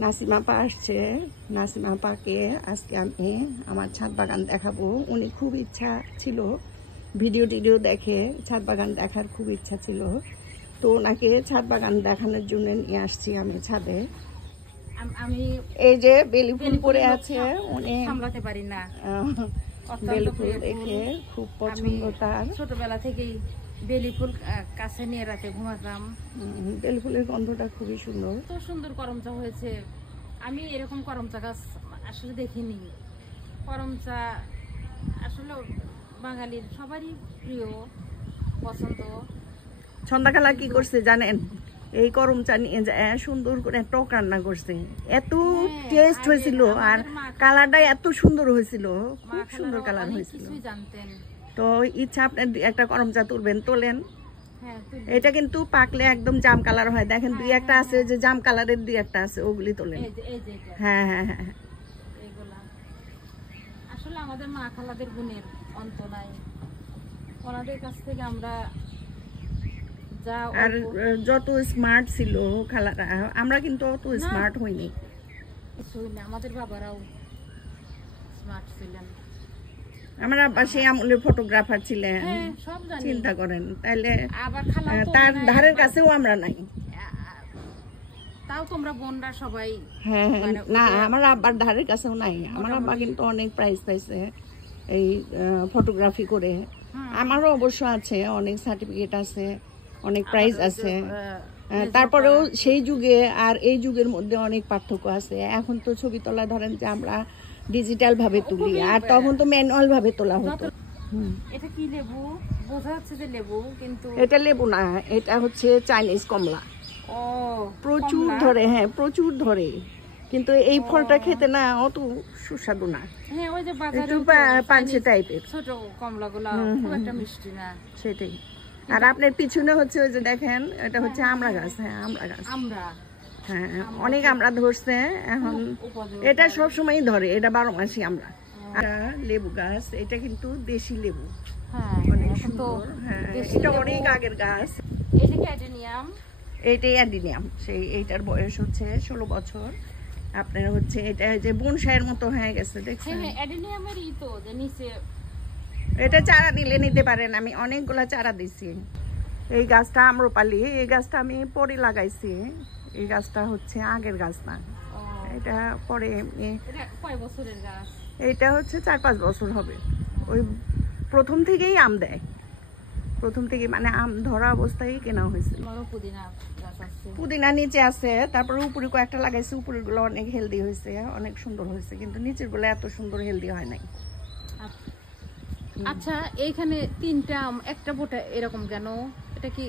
নাসিমা আপা আসছে। নাসিমা আপাকে আজকে আমি আমার ছাদ বাগান দেখাবো। উনি খুব ইচ্ছা ছিল, ভিডিও টিডিও দেখে ছাদ বাগান দেখার খুব ইচ্ছা ছিল, তো ওনাকে ছাদ বাগান দেখানোর জন্য নিয়ে আসছি আমি ছাদে। আমি এই যে বেলি ফুল পরে আছে, উনি সামলাতে পারি না, বেলি ফুল দেখে খুব পছন্দ তার। ছোটবেলা থেকেই বেলি ফুল কাছে নিয়ে রাতে ঘুমাতাম। বেলি ফুলের গন্ধটা খুবই সুন্দর, তো সুন্দর করমচা হয়েছে। আমি এরকম করমচা গাছ আসলে দেখিনি। করমচা আসলে বাঙালির সবারই প্রিয়, পছন্দ। সন্ধ্যাকালা কি করছে জানেন? এই করমচা নিয়ে যায় সুন্দর করে টক রান্না করছে, এত টেস্ট হয়েছিল আর কালারটা এত সুন্দর হয়েছিল, খুব সুন্দর কালার হয়েছিল। তো ইচ্ছা আপনার একটা করমচা তুলবেন, তোলেন। এটা কিন্তু পাকলে একদম জাম কালার হয়, দেখেন দুই একটা আছে যে জাম কালারের, দুই একটা আছে, ওগুলি তোলেন। হ্যাঁ হ্যাঁ হ্যাঁ, আসলে আমাদের মা খালাদের গুণের অন্ত নাই, ওনাদের কাছ থেকে আমরা আর যত স্মার্ট ছিল খালারা, আমরা কিন্তু অত স্মার্ট হইনি। আমাদের বাবারাও স্মার্ট ছিলেন। আমার আব্বা সেই আমলের ফটোগ্রাফার ছিলেন, চিন্তা করেন তাইলে। তার ধারের কাছেও আমরা নাই, তাও তোমরা বোনরা সবাই। হ্যাঁ না, আমার আব্বার ধারের কাছেও নাই। আমার আব্বা কিন্তু অনেক প্রাইজ পাইছে এই ফটোগ্রাফি করে। আমারও অবশ্য আছে, অনেক সার্টিফিকেট আছে, অনেক প্রাইজ আছে। তারপরেও সেই যুগে আর এই যুগের মধ্যে অনেক পার্থক্য আছে। এখন তো ছবি তোলা ধরেন যে আমরা ডিজিটাল ভাবে তুলি, আর তখন তো ম্যানুয়াল ভাবে তোলা হতো। এটা কি লেবু? বোঝা যাচ্ছে যে লেবু, কিন্তু এটা লেবু না, এটা হচ্ছে চাইনিজ কমলা। ও, প্রচুর ধরে, হ্যাঁ প্রচুর ধরে, কিন্তু এই ফলটা খেতে না অত সুস্বাদু না। হ্যাঁ, ওই যে বাজারে পানসে টাইপের ছোট কমলাগুলো খুব একটা মিষ্টি না, সেটাই। আর আপনার পিছনে হচ্ছে ওই যে দেখেন, এটা হচ্ছে আমড়া গাছ। হ্যাঁ আমড়া গাছ, হ্যাঁ অনেক আমরা ধরছে এখন। এটা সব সময় ধরে, এটা 12 মাসই আমরা। লেবু গাছ, এটা কিন্তু দেশি লেবু, অনেক সুন্দর। হ্যাঁ, এটা অনেক আগের গাছ। এইটাই অ্যাডিনিয়াম, সেই এইটার বয়স হচ্ছে 16 বছর। আপনার হচ্ছে এটা যে বনসাইয়ের মতো হয়ে গেছে, দেখছেন? এটা চারা দিলে নিতে পারেন, আমি অনেকগুলা চারা দিছি। এই গাছটা আম্রপালি, এই গাছটা আমি পরে লাগাইছি। এই গাছটা হচ্ছে আগের গাছ না, এটা পরে। এইটা হচ্ছে 4-5 বছর হবে। ওই প্রথম থেকেই আম দেয়, প্রথম থেকে মানে আম ধরা অবস্থায় কেনা হয়েছে। পুদিনা নিচে আছে, তারপরে উপরে কয়েকটা লাগাইছে। উপরের গুলো অনেক হেলদি হয়েছে, অনেক সুন্দর হয়েছে, কিন্তু নিচের গুলো এত সুন্দর হেলদি হয় নাই। আচ্ছা, এইখানে 3টা আম, একটা বোটা এরকম কেন? এটা কি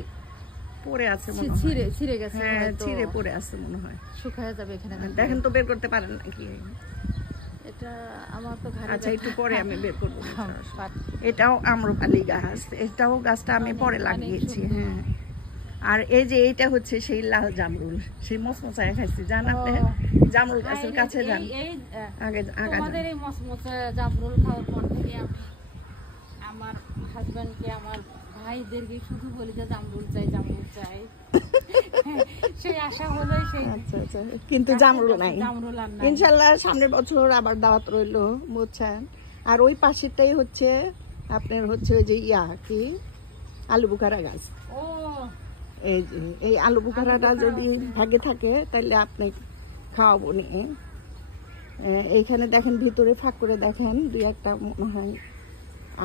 পড়ে আছে মনে হয়? ছিঁড়ে গেছে। হ্যাঁ, ছিঁড়ে পড়ে আছে মনে হয়, শুকায় যাবে এখানে। দেখেন তো বের করতে পারেন নাকি? এটা আমার তো ভালো। আচ্ছা, একটু পরে আমি বের করব। এটাও আম্রপালি গাছ, এটাও গাছটা আমি পরে লাগিয়েছি। হ্যাঁ, আর এই যে এইটা হচ্ছে সেই লাল জামরুল, সেই মচমচায় খাইছি। জান আপনি জামরুল গাছের কাছে যান, আগে আমাদের এই মচমচা জামরুল খাওয়ার পর থেকে আমি আমার হাজবেন্ডকে, আমার ভাইদেরকে শুধু বলি যে জামরুল চাই, জামরুল চাই। সেই আশা হলো সেই। আচ্ছা আচ্ছা, কিন্তু জামরুল নাই। ইনশাআল্লাহ সামনের বছর আবার দাওয়াত রইলো, বুঝছেন? আর ওই পাশেরটাই হচ্ছে আপনার হচ্ছে ওই যে কি আলু বুখারা গাছ। ও, এই যে এই আলু বুখারাটা যদি ভাগে থাকে তাহলে আপনি খাওয়াবো নিয়ে। এইখানে দেখেন ভিতরে ফাঁক করে দেখেন, 2-1টা মনে হয়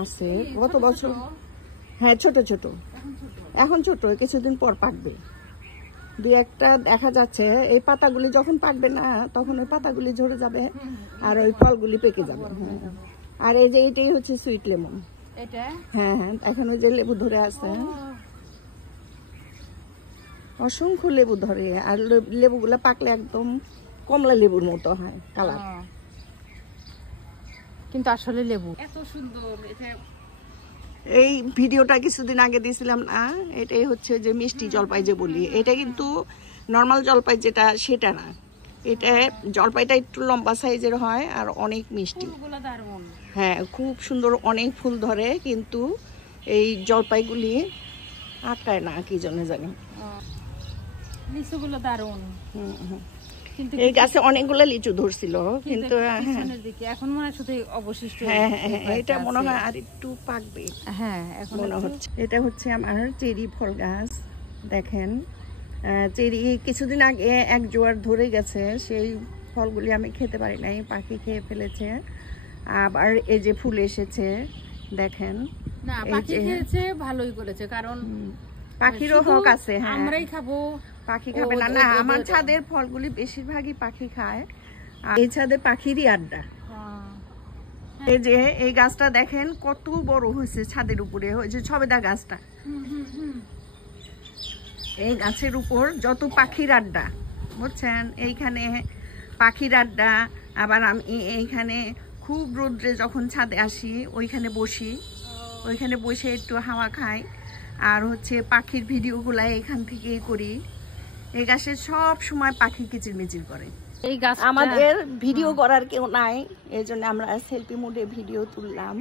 আছে। গত বছর, হ্যাঁ ছোট ছোট, এখন ছোট, কিছুদিন পর পাকবে। 2-1টা দেখা যাচ্ছে। এই পাতাগুলি যখন পাকবে না, তখন ওই পাতাগুলি ঝরে যাবে আর ওই ফলগুলি পেকে যাবে। হ্যাঁ, আর এই যে এটাই হচ্ছে সুইট লেমন। হ্যাঁ হ্যাঁ, এখন ওই যে লেবু ধরে আছে, অসংখ্য লেবু ধরে। আর লেবুগুলা পাকলে একদম কমলা লেবুর মতো হয় কালার, কিন্তু আসলে লেবু এত সুন্দর। এই ভিডিওটা কিছুদিন আগে দিয়েছিলাম না, এটাই হচ্ছে যে মিষ্টি জলপাই যে বলি। এটা কিন্তু নর্মাল জলপাই যেটা, সেটা না। এটা জলপাইটা একটু লম্বা সাইজের হয় আর অনেক মিষ্টি। হ্যাঁ, খুব সুন্দর, অনেক ফুল ধরে, কিন্তু এই জলপাইগুলি আটকায় না কি জন্য জানি। লিচুগুলো দারুণ। কিন্তু এই গাছে অনেকগুলো লিচু ধরছিল, কিন্তু পিছনের দিকে এখন মনে হয় শুধু অবশিষ্ট এটা মনে হয় আর একটু পাকবে। হ্যাঁ এখন মনে হচ্ছে এটা হচ্ছে আমার চেরি ফল গাছ। দেখেন চেরি কিছুদিন আগে এক জোয়ার ধরে গেছে, সেই ফলগুলি আমি খেতে পারি নাই, পাখি খেয়ে ফেলেছে। আবার এই যে ফুল এসেছে দেখেন, না পাখি খেয়েছে ভালোই করেছে, কারণ পাখিরও হক আছে। হ্যাঁ আমরাই খাবো, পাখি খাবে না? না, আমার ছাদের ফলগুলি বেশিরভাগই পাখি খায়, আর এই ছাদে পাখিরই আড্ডা। এই যে এই গাছটা দেখেন কত বড় হয়েছে ছাদের উপরে, ওই যে ছবেদা গাছটা, এই গাছের উপর যত পাখির আড্ডা, বুঝছেন? এইখানে পাখির আড্ডা। আবার আমি এইখানে খুব রোদ্রে যখন ছাদে আসি ওইখানে বসি, ওইখানে বসে একটু হাওয়া খাই, আর হচ্ছে পাখির ভিডিওগুলা এখান থেকেই করি। এই গাছে সব সময় পাখি কিচিরমিচির করে। এই গাছ আমাদের ভিডিও করার কেউ নাই, এই জন্য আমরা সেলফি মোডে ভিডিও তুললাম।